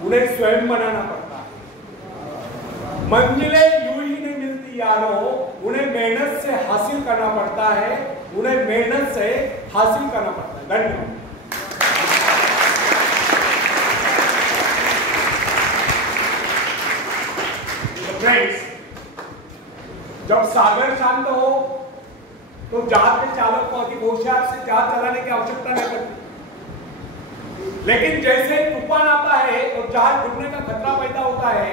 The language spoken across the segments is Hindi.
उन्हें स्वयं बनाना पड़ता है। मंजिलें यूं ही नहीं मिलती यारों, उन्हें मेहनत से हासिल करना पड़ता है, उन्हें मेहनत से हासिल करना पड़ता है। धन्यवाद। फ्रेंड्स, जब सागर शांत हो तो जहाज के चालक को अधिक होशियार से जहाज चलाने की आवश्यकता नहीं पड़ती, लेकिन जैसे तूफान आता है और जहाज डूबने का खतरा पैदा होता है,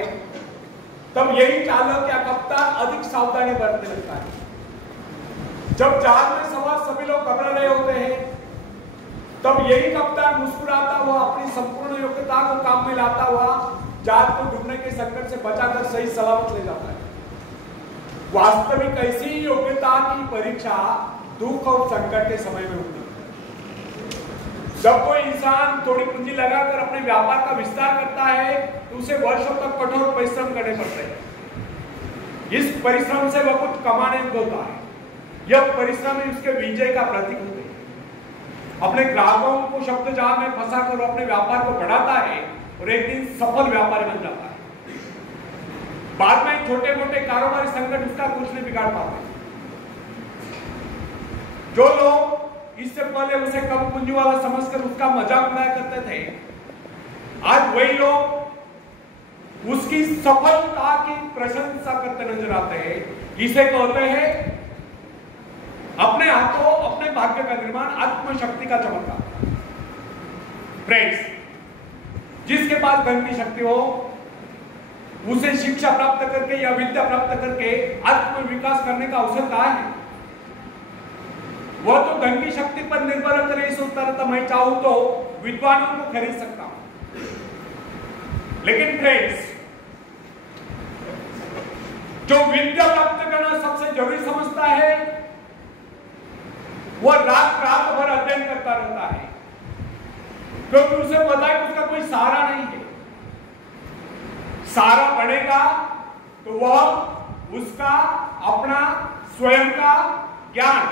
तब यही चालक या कप्तान अधिक सावधानी बरतने लगता है। जब जहाज में सवार सभी लोग घबरा रहे होते हैं, तब यही कप्तान मुस्कुराता हुआ अपनी संपूर्ण योग्यता को काम में लाता हुआ जहाज को डूबने के संकट से बचाकर सही सलामत ले जाता है। वास्तविक ऐसी योग्यता की परीक्षा दुख और संकट के समय में होती है। जब कोई इंसान थोड़ी पूंजी लगाकर अपने व्यापार का विस्तार करता है तो उसे वर्षों तक कठोर परिश्रम करने पड़ते हैं। इस परिश्रम से वह कुछ कमाने होता है। यह परिश्रम ही उसके विजय का प्रतीक होते हैं। अपने ग्राहकों को शब्द जाल में फंसाकर अपने व्यापार को बढ़ाता है और एक दिन सफल व्यापारी बन जाता है। बाद में छोटे मोटे कारोबारी संकट उसका कुछ नहीं बिगाड़ पाते। जो लोग इससे पहले उसे कम पूंजी वाला समझकर उसका मजाक उड़ाया करते थे, आज वही लोग उसकी सफलता की प्रशंसा करते नजर आते हैं। इसे कहते हैं अपने हाथों अपने भाग्य का निर्माण, आत्मशक्ति का चमत्कार। फ्रेंड्स, जिसके पास धन की शक्ति हो उसे शिक्षा प्राप्त करके या विद्या प्राप्त करके आत्म विकास करने का अवसर कहां है? वह तो धन की शक्ति पर निर्भर होकर नहीं सोचता रहता मैं चाहूं तो विद्वानों को खरीद सकता हूं। लेकिन फ्रेंड्स, जो विद्या प्राप्त करना सबसे जरूरी समझता है वह रात भर अध्ययन करता रहता है, क्योंकि उसे पता है कि उसका कोई सहारा नहीं है। सहारा बनेगा तो वह उसका अपना स्वयं का ज्ञान।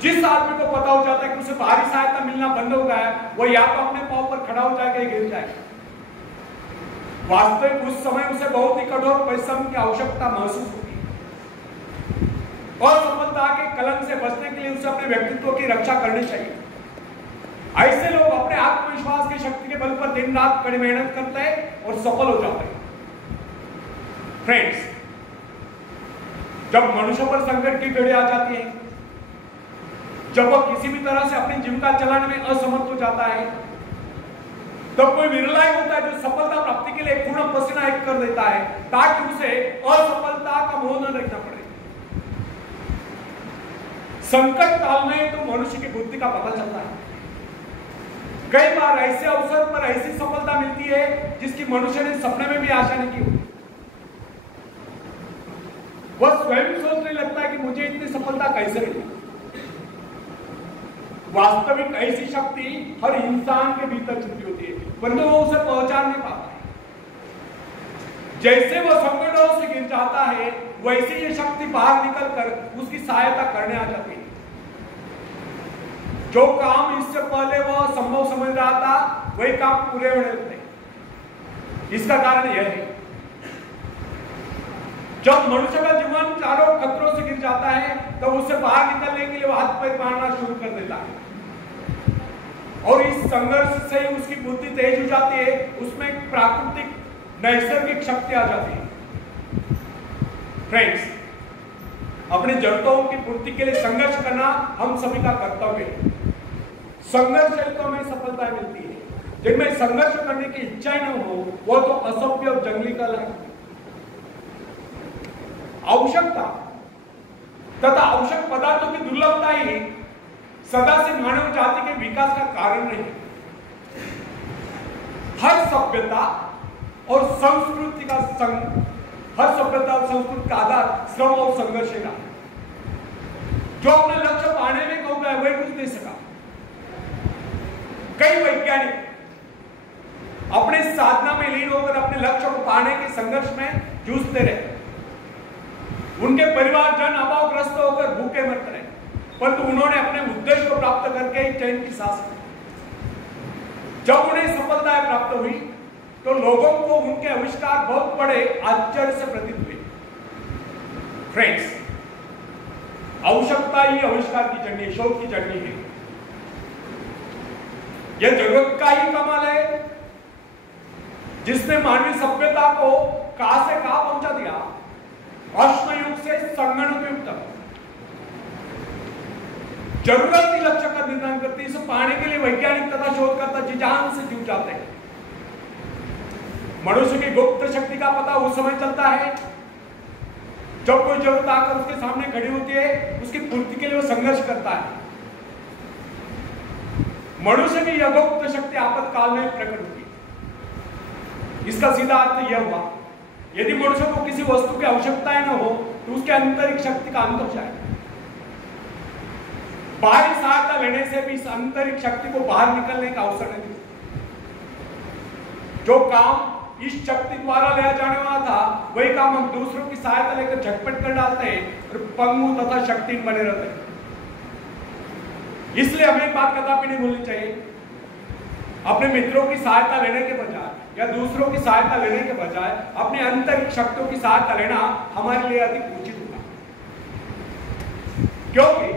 जिस आदमी को पता हो जाता है कि उसे बाहरी सहायता मिलना बंद हो गया है, वह या तो अपने पांव पर खड़ा हो जाएगा या गिर जाएगा। वास्तविक उस समय उसे बहुत ही कठोर परिश्रम की आवश्यकता महसूस होती है और सफलता के कलंक से बचने के लिए उसे अपने व्यक्तित्व की रक्षा करनी चाहिए। ऐसे लोग अपने आत्मविश्वास की शक्ति के बल पर दिन रात कड़ी मेहनत करते हैं और सफल हो जाते हैं। फ्रेंड्स, जब मनुष्य पर संकट की घड़ी आ जाती है, जब वह किसी भी तरह से अपनी जीविका चलाने में असमर्थ हो जाता है, तब कोई विरला ही होता है जो सफलता प्राप्ति के लिए पूर्ण पसीना एक कर देता है ताकि उसे असफलता का मोह न रखना पड़े। संकट काल में तो मनुष्य की बुद्धि का पता चलता है। कई बार ऐसे अवसर पर ऐसी सफलता मिलती है जिसकी मनुष्य ने सपने में भी आशा नहीं की होती। वह स्वयं सोचने लगता है कि मुझे इतनी सफलता कैसे मिली। वास्तविक ऐसी शक्ति हर इंसान के भीतर छुपी होती है, परंतु वो उसे पहचान नहीं पाता है। जैसे वह संकटों से गिर जाता है, वैसे ये शक्ति बाहर निकलकर उसकी सहायता करने आ जाती है। जो काम इससे पहले वह संभव समझ रहा था, वही काम पूरे होने लगते हैं। इसका कारण यह है, जब मनुष्य का जीवन चारों खतरों से गिर जाता है, तो उसे बाहर निकलने के लिए वह हाथ पैर मारना शुरू कर देता है और इस संघर्ष से उसकी बुद्धि तेज हो जाती है, उसमें एक प्राकृतिक नैसर्गिक शक्ति आ जाती है। फ्रेंड्स, अपनी जरूरतों की पूर्ति के लिए संघर्ष करना हम सभी का कर्तव्य है। संघर्ष में सफलता मिलती है। जिनमें संघर्ष करने की इच्छा न हो वो तो असभ्य और जंगली कल है। आवश्यकता तथा आवश्यक पदार्थों की दुर्लभता ही सदा से मानव जाति के विकास का कारण नहीं। हर सभ्यता और संस्कृति का आधार श्रम और संघर्ष है। जो अपने लक्ष्य पाने में खो गया वही कुछ नहीं सका। कई वैज्ञानिक अपने साधना में लीन होकर अपने लक्ष्य को पाने के संघर्ष में जूझते रहे। उनके परिवारजन अभावग्रस्त होकर भूखे मरते रहे, परंतु उन्होंने अपने उद्देश्य को प्राप्त करके चैन की सांस ली। जब उन्हें सफलता प्राप्त हुई तो लोगों को उनके आविष्कार बहुत बड़े आश्चर्य से प्रतीत हुए। फ्रेंड्स, आवश्यकता ही आविष्कार की जर्नी, शोध की जर्नी है। यह जरूरत का ही कमाल है जिसने मानवीय सभ्यता को कहां से कहां पहुंचा दिया, अश्म युग से संगणक युग तक। जरूरत ही लक्ष्य का निर्धारण करती है। इसे पाने के लिए वैज्ञानिक तथा शोधकर्ता जी जान से जुट जाते हैं। मनुष्य की गुप्त शक्ति का पता उस समय चलता है जब कोई जरूरत आकर उसके सामने खड़ी होती है, उसकी पूर्ति के लिए वो संघर्ष करता है। मनुष्य की यह गुप्त शक्ति आपातकाल में प्रकट होती है। इसका सीधा अर्थ यह हुआ, यदि मनुष्य को किसी वस्तु की आवश्यकता न हो तो उसके आंतरिक शक्ति का अंत हो जाए। बाहरी सहायता लेने से भी इस आंतरिक शक्ति को बाहर निकलने का अवसर नहीं मिलता। जो काम इस शक्ति द्वारा लिया जाने वाला था, वही काम हम दूसरों की सहायता लेकर झटपट कर डालते हैं और पंगु तथा शक्तिहीन बने रहते हैं। इसलिए हमें एक बात कदापि नहीं भूलनी चाहिए, अपने मित्रों की सहायता लेने के बजाय या दूसरों की सहायता लेने के बजाय अपने आंतरिक शक्तियों की सहायता लेना हमारे लिए अधिक उचित होगा। क्योंकि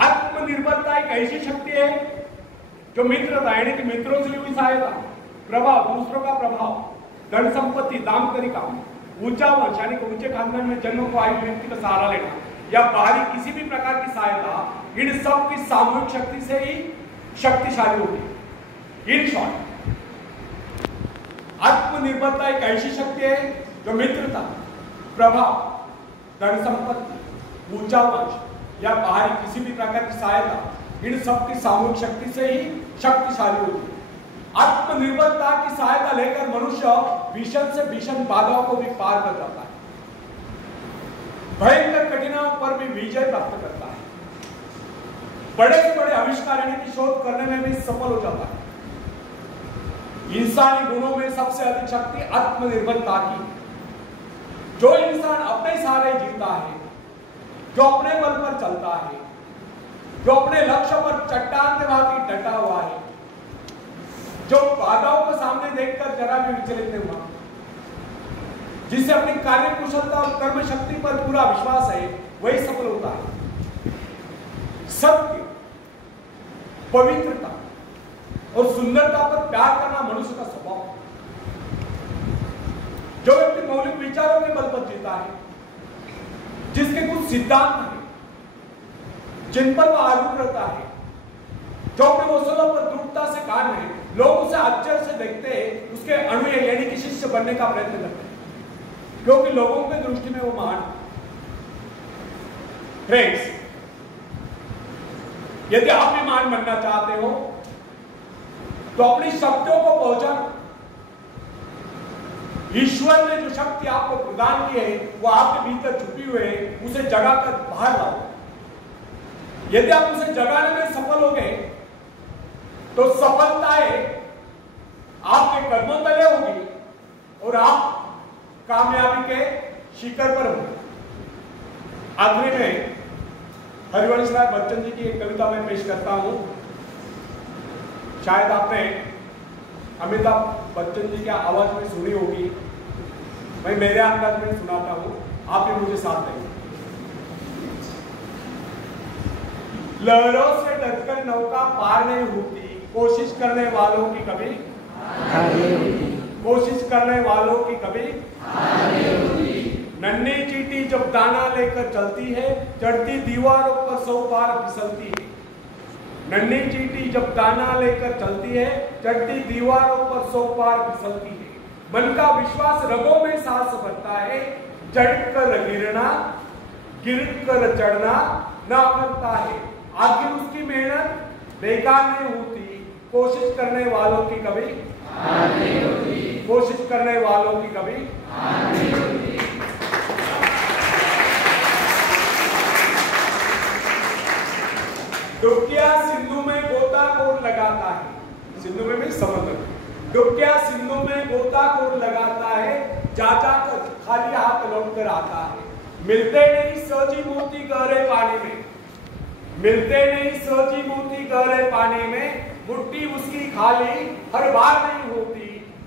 आत्मनिर्भरता एक ऐसी शक्ति है जो मित्रता यानी कि मित्रों से हुई सहायता, प्रभाव, दूसरों का प्रभाव, धन संपत्ति, दाम्पत्य, ऊंचा वंश यानी कि ऊंचे खानदान में जन्म को आयु व्यक्ति का सहारा लेना या बाहरी किसी भी प्रकार की सहायता, इन सब की सामूहिक शक्ति से ही शक्तिशाली होती है। इन शॉर्ट, आत्मनिर्भरता एक ऐसी शक्ति है जो मित्रता, प्रभाव, धन संपत्ति, ऊंचा वंश या बाहरी किसी भी प्रकार की सहायता, इन सब की सामूहिक शक्ति से ही शक्तिशाली होती है। आत्मनिर्भरता की सहायता लेकर मनुष्य भीषण से भीषण बाधाओं को भी पार कर जाता है, भयंकर कठिनाइयों पर भी विजय प्राप्त करता है, बड़े से बड़े आविष्कार यानी कि शोध करने में भी सफल हो जाता है। इंसानी गुणों में सबसे अधिक शक्ति आत्मनिर्भरता की। जो इंसान अपने सहारे जीता है, जो अपने बल पर चलता है, जो अपने लक्ष्य पर चट्टान के भांति डटा हुआ है, जो बाधाओं को सामने देखकर जरा भी विचलित नहीं हुआ, जिसे अपनी कार्य कुशलता और कर्म शक्ति पर पूरा विश्वास है, वही सफल होता है। सत्य, पवित्रता और सुंदरता पर प्यार करना मनुष्य का स्वभाव। जो व्यक्ति मौलिक विचारों के बल पर जीता है, जिसके कुछ सिद्धांत हैं जिन पर वह आरूढ़ रहता है, जो अपने मसलों पर दृढ़ता से काम है, लोग उसे आश्चर्य से देखते हैं, उसके अनुयायी यानी कि शिष्य बनने का प्रयत्न करते हैं, क्योंकि लोगों की दृष्टि में वो महान। फ्रेंड्स, यदि आप भी महान बनना चाहते हो तो अपनी शक्तियों को पहचानो। ईश्वर ने जो शक्ति आपको प्रदान की है वो आपके भीतर छुपी हुई है, उसे जगाकर बाहर लाओ। यदि आप उसे जगाने में सफल हो गए तो सफलताएं आपके कदमों तले होगी और आप कामयाबी के शिखर पर होंगे। आखिरी में हरिवंश राय बच्चन जी की एक कविता में पेश करता हूं। शायद आपने अमिताभ बच्चन जी की आवाज में सुनी होगी, मैं मेरे अंदाज में सुनाता हूं, आप भी मुझे साथ देंगे। लहरों से डरकर नौका पार नहीं होती, कोशिश करने वालों की कभी कोशिश करने वालों की कभी नन्ही चींटी जब दाना लेकर चलती है, चढ़ती दीवारों पर 100 बार फिसलती है। नन्ही चींटी जब दाना लेकर चलती है, चढ़ती दीवारों पर 100 बार फिसलती है। मन का विश्वास रगों में सांस भरता है, चढ़कर गिरना, गिर कर चढ़ना ना करता है। आखिर उसकी मेहनत बेकार नहीं होती, कोशिश करने वालों की कभी कोशिश करने वालों की कभी डुबकिया सिंधु में गोताखोर लगाता है, सिंधु में भी समुद्र, डुबकिया सिंधु में गोताखोर लगाता है, जा कर खाली हाथ लौट कर आता है। मिलते नहीं सजी मोती गहरे पानी में, मिलते नहीं सोची मोती गहरे पानी में, मुट्ठी उसकी खाली हर बार नहीं होती,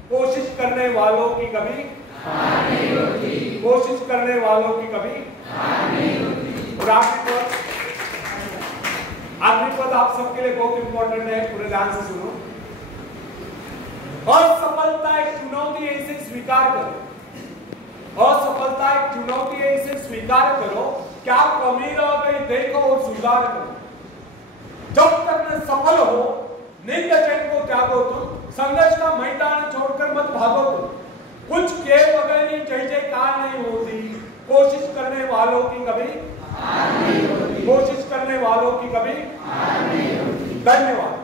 कोशिश करने वालों की कभी हार नहीं होती, कोशिश करने वालों की कभी हार नहीं होती। और आखिरी पद आप सबके लिए बहुत इंपॉर्टेंट है, पूरे ध्यान से सुनो। असफलता एक चुनौती है, इसे स्वीकार करो। असफलता एक चुनौती है, इसे स्वीकार करो। क्या कमी रह गई देखो और सुधार करो। जब तक न सफल हो निंद चैन को त्यागो तुम, संघर्ष का मैदान छोड़कर मत भागो तुम। कुछ के बगैर ही जय जयकार नहीं होती, कोशिश करने वालों की कभी हार नहीं होती, कोशिश करने वालों की कभी हार नहीं होती। धन्यवाद।